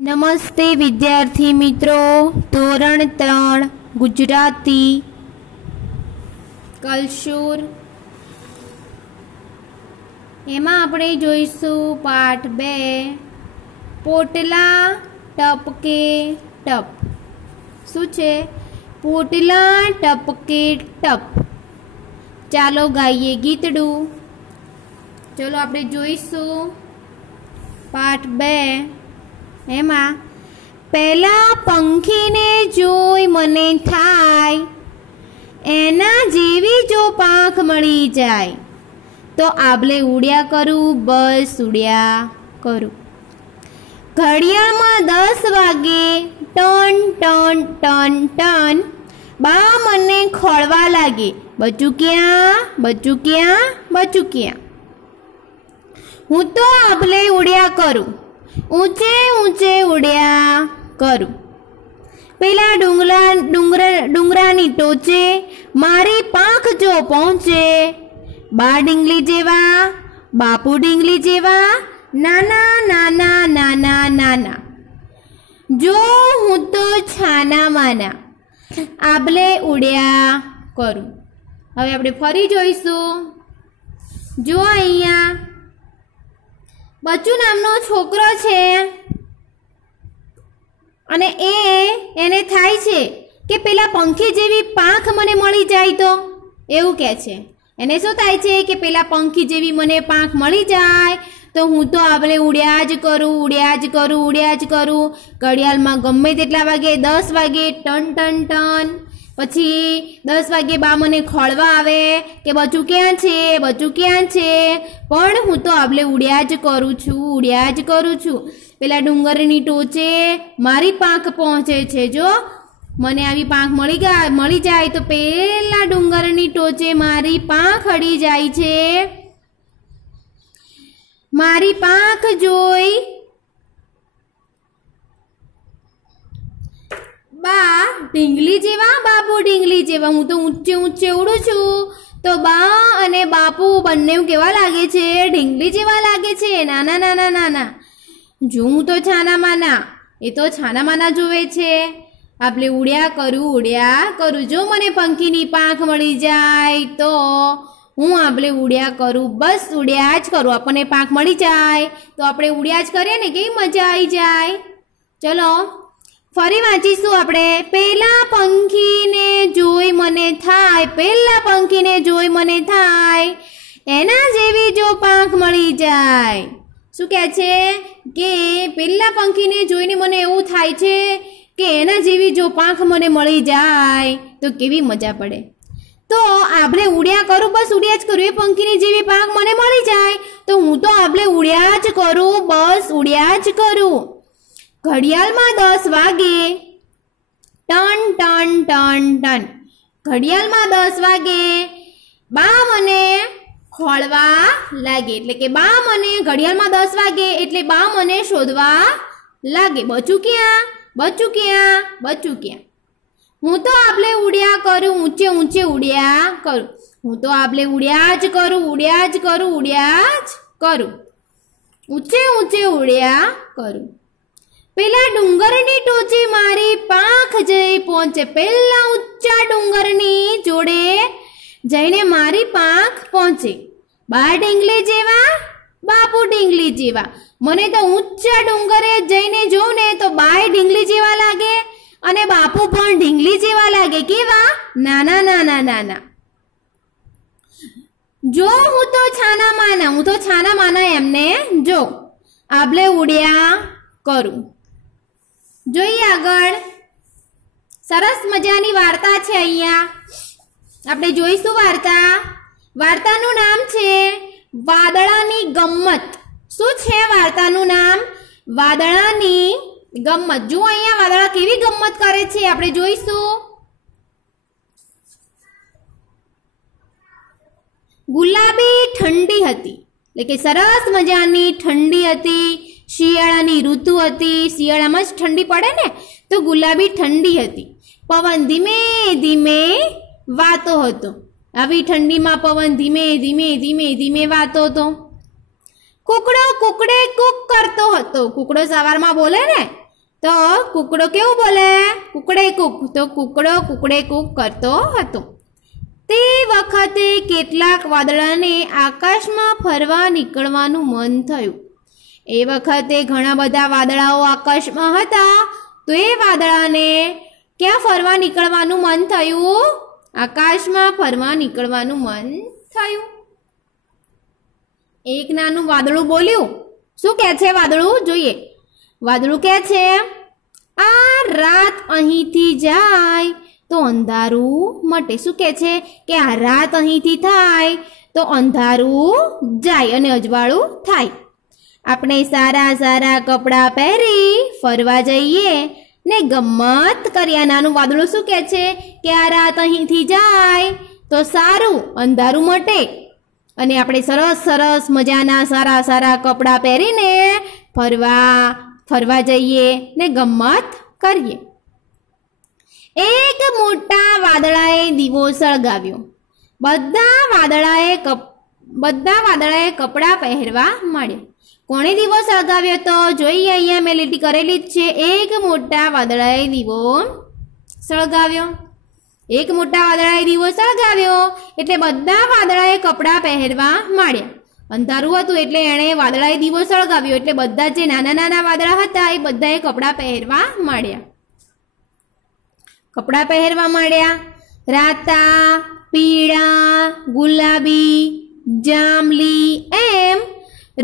નમસ્તે વિદ્યાર્થી મિત્રો, ધોરણ 3 ગુજરાતી કલશુર એમાં આપણે જોઈશું પાઠ 2 પોટલા ટપકે ટપ। શું છે? પોટલા ટપકે ટપ। ચાલો ગાઈએ ગીતડું। ચલો આપણે જોઈશું પાઠ 2 એમાં પહેલા પંખીને જોઈ મને થાય એના જેવી જો પાંખ મળી જાય તો આબલે ઉડ્યા કરું, બસ ઉડ્યા કરું। ઘડિયાળમાં 10 વાગે ટન ટન ટન ટન બા મને ખોળવા લાગે, બચું ક્યાં, બચું ક્યાં, બચું ક્યાં। હું તો આબલે ઉડ્યા કરું, ઊંચે ઊંચે ઉડ્યા કરું। પેલા ડુંગરાની ટોચે મારી પાંખ જો પહોંચે, બા ડીંગલી જેવા, બાપુ ડીંગલી જેવા, નાના નાના નાના નાના। જો હું તો છાના માના આબલે ઉડ્યા કરું। હવે આપણે ફરી જોઈશું। જો અહીંયા બચ્ચુ નામનો છોકરો છે અને એને થાય છે કે પેલા પંખી જેવી પાંખ મને મળી જાય તો, એવું કહે છે। એને શું થાય છે કે પેલા પંખી જેવી મને પાંખ મળી જાય તો હું તો આપણે ઉડ્યા જ કરું, ઉડ્યા જ કરું, ઉડ્યા જ કરું। ઘડિયાળમાં ગમે તેટલા વાગે, 10 વાગે ટન ટન ટન, પછી 10 વાગે બા મને ખોળવા આવે કે બચું ક્યાં છે, બચું ક્યાં છે, પણ હું તો આબલે ઉડ્યા જ કરું છું, ઉડ્યા જ કરું છું। પેલા ડુંગરની ટોચે મારી પાંખ પહોંચે છે। જો મને આવી પાંખ મળી જાય તો પેલા ડુંગરની ટોચે મારી પાંખ અડી જાય છે। મારી પાંખ જોઈ બા ઢીંગલી જેવા, બાપુ ઢીંગલી જેવા। હું તો ઊંચે ઊંચે ઉડું છું તો બા અને બાપુ બંને કેવા લાગે છે? ઢીંગલી જેવા લાગે છે, નાના નાના નાના। જો હું તો છાના માના, એ તો છાના માના જોવે છે। આપણે ઉડ્યા કરું, ઉડ્યા કરું। જો મને પંખીની પાંખ મળી જાય તો હું આપણે ઉડ્યા કરું, બસ ઉડ્યા જ કરું। આપણને પાંખ મળી જાય તો આપણે ઉડ્યા જ કરીએ ને, કેવી મજા આવી જાય। ચલો ફરી વાંચીશું આપણે। પેલા પંખીને જોઈ મને થાય, પેલા પંખીને જોઈ મને થાય એના જેવી જો પાંખ મળી જાય। શું કહે છે કે પેલા પંખીને જોઈને મને એવું થાય છે કે એના જેવી જો પાંખ મને મળી જાય તો કેવી મજા પડે। તો આપણે ઉડ્યા કરું, બસ ઉડ્યા જ કરું। એ પંખીની જેવી પાંખ મને મળી જાય તો હું તો આપણે ઉડ્યા જ કરું, બસ ઉડ્યા જ કરું। ઘડિયાળમાં 10 વાગે ટન ટન ટન ટન, ઘડિયાળમાં 10 વાગે બા મને ખોળવા લાગે, એટલે કે બા મને ઘડિયાળમાં 10 વાગે એટલે બા મને શોધવા લાગે, બચું ક્યાં, બચું ક્યાં, બચું ક્યાં। હું તો આબલે ઉડ્યા કરું, ઊંચે ઊંચે ઉડ્યા કરું। હું તો આબલે ઉડ્યા જ કરું, ઉડ્યા જ કરું, ઉડ્યા જ કરું, ઊંચે ઊંચે ઉડ્યા કરું। પેલા ડુંગરની ટોચે મારી પાંખ જઈ પહોંચે, પેલા ઊંચા ડુંગરની જોડે જઈને મારી પાંખ પહોંચે। બા ઢીંગલી જેવા, બાપુ ઢીંગલી જેવા। મને તો ઊંચા ડુંગરે જઈને જોઉં ને તો બાય ઢીંગલી જેવા લાગે અને બાપુ પણ ઢીંગલી જેવા લાગે। કેવા? નાના નાના નાના। જો હું તો છાના માના, હું તો છાના માના એમને જો આબલે ઉડ્યા કરું। જોઈએ આગળ, સરસ મજાની વાર્તા છે અહીંયા। આપણે જોઈશું વાર્તા। વાર્તાનું નામ છે વાદળાની ગમ્મત। શું છે વાર્તાનું નામ? વાદળાની ગમ્મત। જો અહીંયા વાદળા કેવી ગમ્મત કરે છે આપણે જોઈશું। ગુલાબી ઠંડી હતી, એટલે કે સરસ મજાની ઠંડી હતી। શિયાળાની ઋતુ હતી, શિયાળામાં જ ઠંડી પડે ને, તો ગુલાબી ઠંડી હતી। પવન ધીમે ધીમે વાતો હતો। આવી ઠંડીમાં પવન ધીમે ધીમે ધીમે ધીમે વાતો હતો। કુકડો કુકડે કુક કરતો હતો। કુકડો સવારમાં બોલે ને તો કૂકડો કેવું બોલે? કુકડે કૂક. તો કૂકડો કુકડે કૂક કરતો હતો. તે વખતે કેટલાક વાદળાને આકાશમાં ફરવા નીકળવાનું મન થયું. એ વખતે ઘણા બધા વાદળાઓ આકાશમાં હતા. તો એ વાદળાને ક્યાં ફરવા નીકળવાનું મન થયું? આકાશમાં ફરવા નીકળવાનું મન થયું. એક નાનું વાદળું બોલ્યું. શું કહે છે વાદળું? જોઈએ. વાદળું કહે છે, આ રાત અહીંથી જાય તો અંધારું મટે. શું કહે છે? કે આ રાત અહીંથી થાય તો અંધારું જાય અને અજવાળું થાય. આપણે સારા સારા કપડાં પહેરી ફરવા જઈએ ને ગમત કરીએ. નાનું વાદળું શું કહે છે? કે આ રાત અહીંથી જાય તો સારું, અંધારું મટે અને આપણે સરસ સરસ મજાના સારા સારા કપડાં પહેરીને ફરવા જઈએ ને ગમત કરીએ. એક મોટા વાદળાએ દીવો સળગાવ્યો. બધા વાદળાએ કપડાં પહેરવા માંડ્યા. કોણે દીવો સળગાવ્યો? તો જોઈએ, અહીંયા મેં લીટી કરેલી જ છે. એક મોટા વાદળાએ દીવો સળગાવ્યો. એક મોટા વાદળાએ દીવો સળગાવ્યો એટલે બધા વાદળાએ કપડાં પહેરવા માંડ્યા. અંધારું હતું એટલે એણે વાદળાએ દીવો સળગાવ્યો એટલે બધા જે નાના નાના વાદળા હતા એ બધાએ કપડાં પહેરવા માંડ્યા. કપડાં પહેરવા માંડ્યા. રાતા, પીળા, ગુલાબી, જાંબલી એમ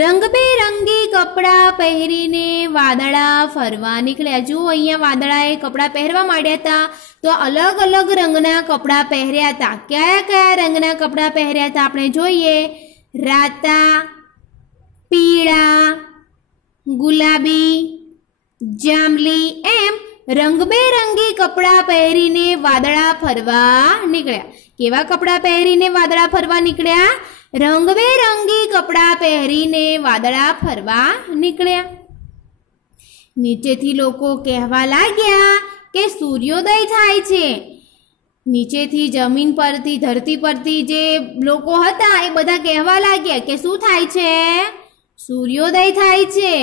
રંગબેરંગી કપડાં પહેરીને વાદળા ફરવા નીકળ્યા. જુઓ, અહીંયા વાદળાએ કપડાં પહેરવા માંડ્યા હતા તો અલગ અલગ રંગના કપડાં પહેર્યા હતા. કયા કયા રંગના કપડાં પહેર્યા હતા આપણે જોઈએ. રાતા, પીળા, ગુલાબી, જાંબલી એમ રંગબેરંગી કપડાં પહેરીને વાદળા ફરવા નીકળ્યા. કેવા કપડાં પહેરીને વાદળા ફરવા નીકળ્યા? રંગબેરંગી કપડાં પહેરીને વાદળા ફરવા નીકળ્યા. નીચેથી લોકો કહેવા લાગ્યા કે સૂર્યોદય થાય છે. નીચેથી જમીન પરથી, ધરતી પરથી જે લોકો હતા એ બધા કહેવા લાગ્યા કે શું થાય છે? સૂર્યોદય થાય છે.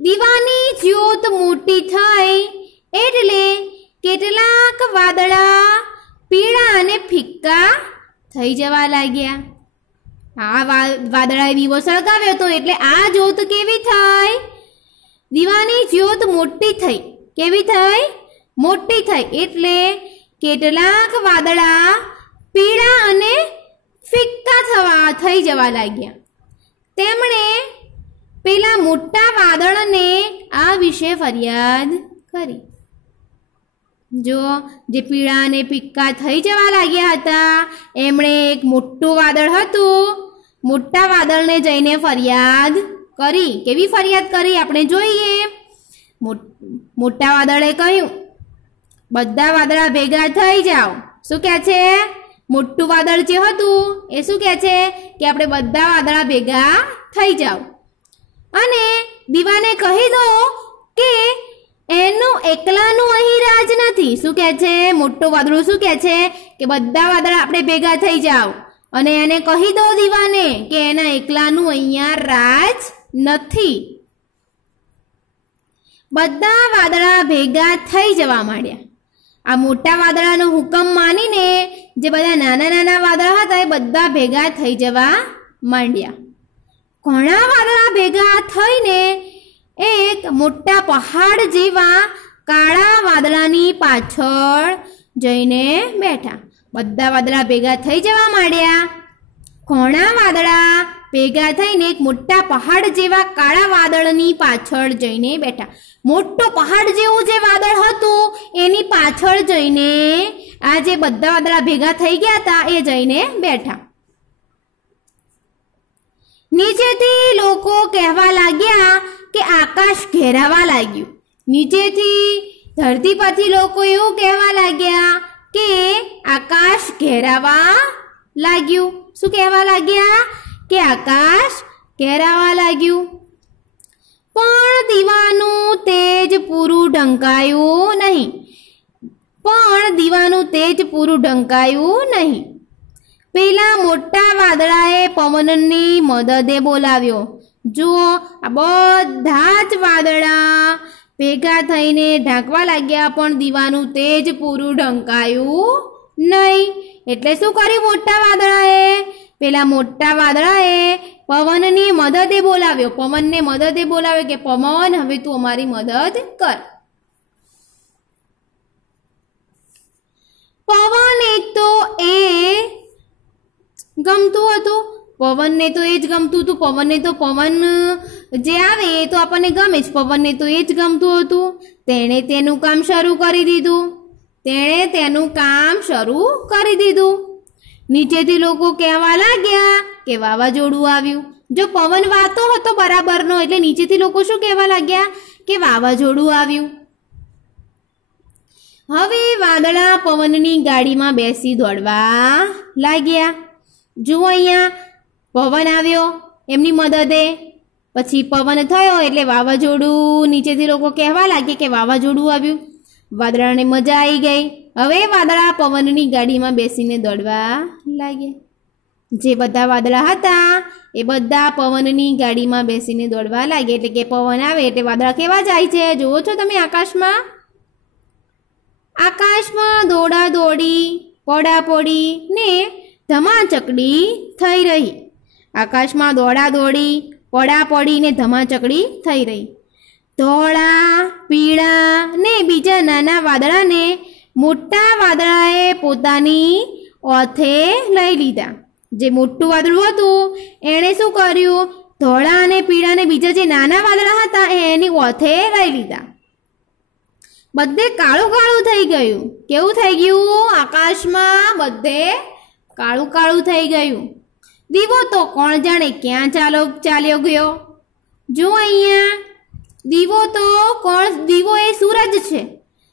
દીવાની જ્યોત મોટી થઈ એટલે કેટલાક વાદળા પીળા અને ફિક્કા થઈ જવા લાગ્યા. આ વાદળાએ દીવો સળગાવ્યો હતો એટલે આ જ્યોત કેવી થઈ? દીવાની જ્યોત મોટી થઈ. કેવી થઈ? મોટી થઈ એટલે કેટલાક વાદળા પીળા અને ફિક્કા થઈ જવા લાગ્યા. તેમણે પેલા મોટા વાદળને આ વિશે ફરિયાદ કરી. જો જે પીળા અને ફિક્કા થઈ જવા લાગ્યા હતા એમણે એક મોટું વાદળ હતું, મોટા વાદળને જઈને ફરિયાદ કરી. કેવી ફરિયાદ કરી આપણે જોઈએ. મોટા વાદળે કહ્યું, બધા વાદળા ભેગા થઈ જાઓ. શું કહે છે? મોટું વાદળ જે હતું એ શું કહે છે? કે આપણે બધા વાદળા ભેગા થઈ જાઓ અને દીવાને કહી દો કે એનું એકલાનું અહીં રાજ નથી. શું કહે છે? મોટું વાદળું શું કહે છે? કે બધા વાદળા આપણે ભેગા થઈ જાઓ અને એને કહી દો દીવાને કે એના એકલાનું અહીંયા રાજ નથી. બધા વાદળા ભેગા થઈ જવા માંડ્યા. આ મોટા વાદળાનો હુકમ માનીને જે બધા નાના નાના વાદળા હતા એ બધા ભેગા થઈ જવા માંડ્યા. ઘણા વાદળા ભેગા થઈને એક મોટા પહાડ જેવા કાળા વાદળાની પાછળ જઈને બેઠા. બધા વાદળા ભેગા થઈ જવા માંડ્યા. ઘણા વાદળા ભેગા થઈને એક મોટા પહાડ જેવા કાળા વાદળની પાછળ જઈને બેઠા. મોટો પહાડ જેવું જે વાદળ હતું એની પાછળ જઈને આ જે બધા વાદળા ભેગા થઈ ગયા હતા એ જઈને બેઠા. નીચેથી લોકો કહેવા લાગ્યા કે આકાશ ઘેરાવા લાગ્યું. નીચેથી ધરતી પરથી લોકો એવું કહેવા લાગ્યા કે આકાશ ઘેરાવા લાગ્યું. શું કહેવા લાગ્યા? કે આકાશ ઘેરાવા લાગ્યું. પણ દીવાનું તેજ પૂરું ઢંકાયું નહીં. પેલા મોટા વાદળાએ પવનની મદદે બોલાવ્યો. જુઓ, આ બધા જ વાદળા ભેગા થઈને ઢાંકવા લાગ્યા, પણ દીવાનું તેજ પૂરું ઢંકાયું નહીં. એટલે શું કર્યું મોટા વાદળાએ? પેલા મોટા વાદળાએ પવનની મદદે બોલાવ્યો, પવનને મદદે બોલાવ્યો કે પવન હવે તું અમારી મદદ કર. પવને તો એ ગમતું હતું, પવનને તો એ જ ગમતું હતું. પવનને તો પવન જે આવે એ તો આપણને ગમે જ, પવનને તો એ જ ગમતું હતું. તેણે તેનું કામ શરૂ કરી દીધું. નીચેથી લોકો કહેવા લાગ્યા કે વાવાઝોડું આવ્યું. જો પવન વાતો હતો બરાબરનો, એટલે નીચેથી લોકો શું કહેવા લાગ્યા કે વાવાઝોડું આવ્યું. હવે વાદળા પવનની ગાડીમાં બેસી દોડવા લાગ્યા. જુઓ અહીંયા પવન આવ્યો એમની મદદે, પછી પવન થયો એટલે વાવાઝોડું, નીચેથી લોકો કહેવા લાગ્યા કે વાવાઝોડું આવ્યું. વાદળાને મજા આવી ગઈ. હવે વાદળા પવનની ગાડીમાં બેસીને દોડવા લાગ્યા. જે બધા વાદળા હતા એ બધા પવનની ગાડીમાં બેસીને દોડવા લાગ્યા. એટલે કે પવન આવે એટલે વાદળા કેવા જાય છે જુઓ છો તમે આકાશમાં દોડા દોડી, પડાપડી ને ધમાચકડી થઈ રહી. આકાશમાં દોડા દોડી, પડાપડી ને ધમાચકડી થઈ રહી. ધોળા, પીળા ને બીજા નાના વાદળાને મોટા વાદળાએ પોતાની ઓથે લઈ લીધા. જે મોટું વાદળું હતું એણે શું કર્યું? ધોળા અને પીળા ને બીજા જે નાના વાદળા હતા એની ઓથે લઈ લીધા. બધે કાળું કાળું થઈ ગયું. કેવું થઈ ગયું? આકાશમાં બધે કાળું કાળું થઈ ગયું. દીવો તો કોણ જાણે ક્યાં ચાલ્યો ગયો. જો અહીંયા દીવો એ સૂરજ છે.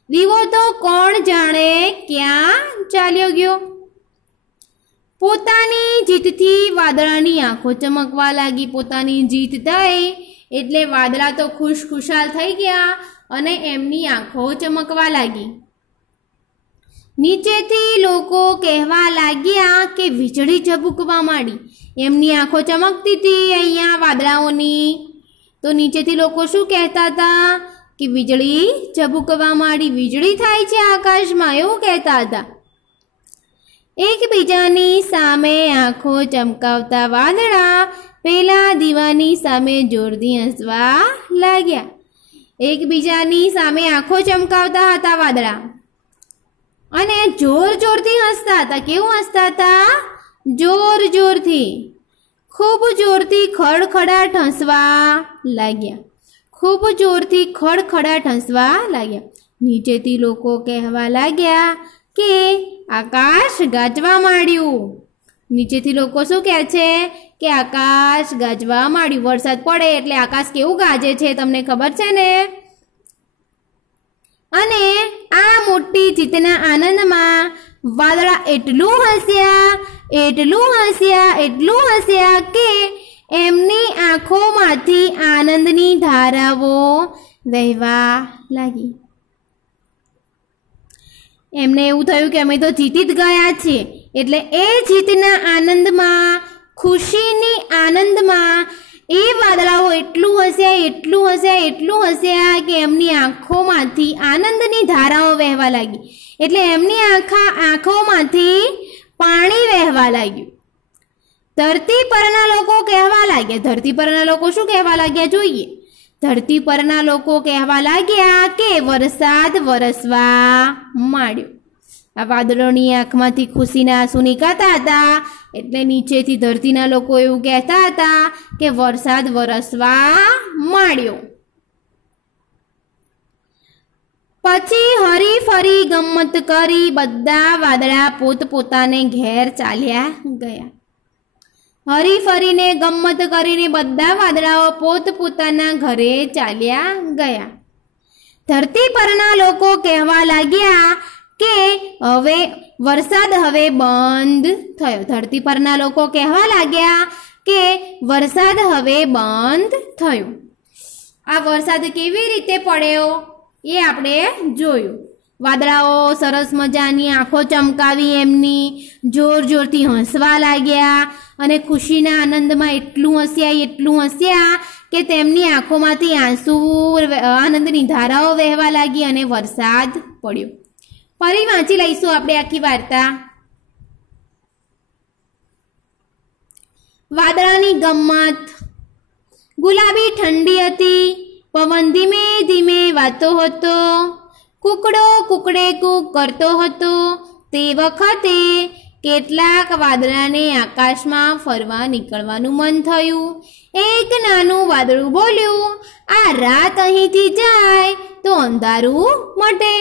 દીવો તો કોણ જાણે ક્યાં ચાલ્યો ગયો. પોતાની જીતથી વાદળાની આંખો ચમકવા લાગી. પોતાની જીત થઈ એટલે વાદળા તો ખુશખુશાલ થઈ ગયા અને એમની આંખો ચમકવા લાગી. નીચેથી લોકો કહેવા લાગ્યા કે વીજળી ઝબૂકવા માંડી. એમની આંખો ચમકતી હતી અહીંયા વાદળાઓની, તો નીચેથી લોકો શું કહેતા હતા કે વીજળી ઝબૂકવા માંડી, વીજળી થાય છે આકાશમાં, એવું કહેતા હતા. એકબીજાની સામે આંખો ચમકાવતા વાદળા પેલા દીવાની સામે જોરથી હસવા લાગ્યા. એકબીજાની સામે આંખો ચમકાવતા હતા વાદળા અને જોર જોરથી હસતા હતા. કેવું હસતા હતા? જોર જોરથી, ખૂબ જોરથી ખડખડાટ હસવા લાગ્યા. ખૂબ જોરથી ખડખડાટ હસવા લાગ્યા. નીચેથી લોકો કહેવા લાગ્યા કે આકાશ ગાજવા માંડ્યું. નીચેથી લોકો શું કહે છે કે આકાશ ગાજવા માંડ્યું. વરસાદ પડે એટલે આકાશ કેવું ગાજે છે તમને ખબર છે ને. અને આ મોટી જીતના આનંદમાં વાદળા એટલું હસ્યા કે એમની આંખોમાંથી આનંદની ધારાઓ વહેવા લાગી. એમને એવું થયું કે અમે તો જીતી જ ગયા છીએ. એટલે એ જીતના આનંદમાં, ખુશીની આનંદમાં એ વાદળાઓ એટલું હસ્યા કે એમની આંખોમાંથી આનંદની ધારાઓ વહેવા લાગી. એટલે એમની આંખોમાંથી પાણી વહેવા લાગ્યું. ધરતી પરના લોકો કહેવા લાગ્યા. ધરતી પરના લોકો શું કહેવા લાગ્યા જોઈએ. ધરતી પરના લોકો કહેવા લાગ્યા કે વરસાદ વરસવા માંડ્યો. આ વાદળોની આંખમાંથી ખુશીના આંસુ નીકળતા હતા એટલે નીચેથી ધરતીના લોકો એવું કહેતા હતા કે વરસાદ વરસવા માંડ્યો. પછી હરી ફરી ગમ્મત કરી બધા વાદળા પોતપોતાને ઘેર ચાલ્યા ગયા. હરી ફરીને ગમ્મત કરીને બધા વાદળાઓ પોતપોતાના ઘરે ચાલ્યા ગયા. ધરતી પરના લોકો કહેવા લાગ્યા કે વરસાદ હવે બંધ થયો. ધરતી પરના લોકો કહેવા લાગ્યા કે વરસાદ હવે બંધ થયો. આ વરસાદ કેવી રીતે પડ્યો એ આપણે જોયું. વાદળાઓ સરસ મજાની આંખો ચમકાવી એમની જોર જોરથી હસવા લાગ્યા અને ખુશીના આનંદમાં એટલું હસ્યા કે તેમની આંખોમાંથી આનંદની ધારાઓ વહેવા લાગી અને વરસાદ પડ્યો. ફરી વાંચી લઈશું આપણે આખી વાર્તા. વાદળાની ગમ્મત. ગુલાબી ઠંડી હતી, પવન ધીમે ધીમે વાતો હતો, કૂકડો કૂકડે કૂક કરતો હતો. તે વખતે કેટલાક વાદળાને આકાશમાં ફરવા નીકળવાનું મન થયું. એક નાનું વાદળું બોલ્યું, આ રાત અહીંથી જાય તો અંધારું મટે.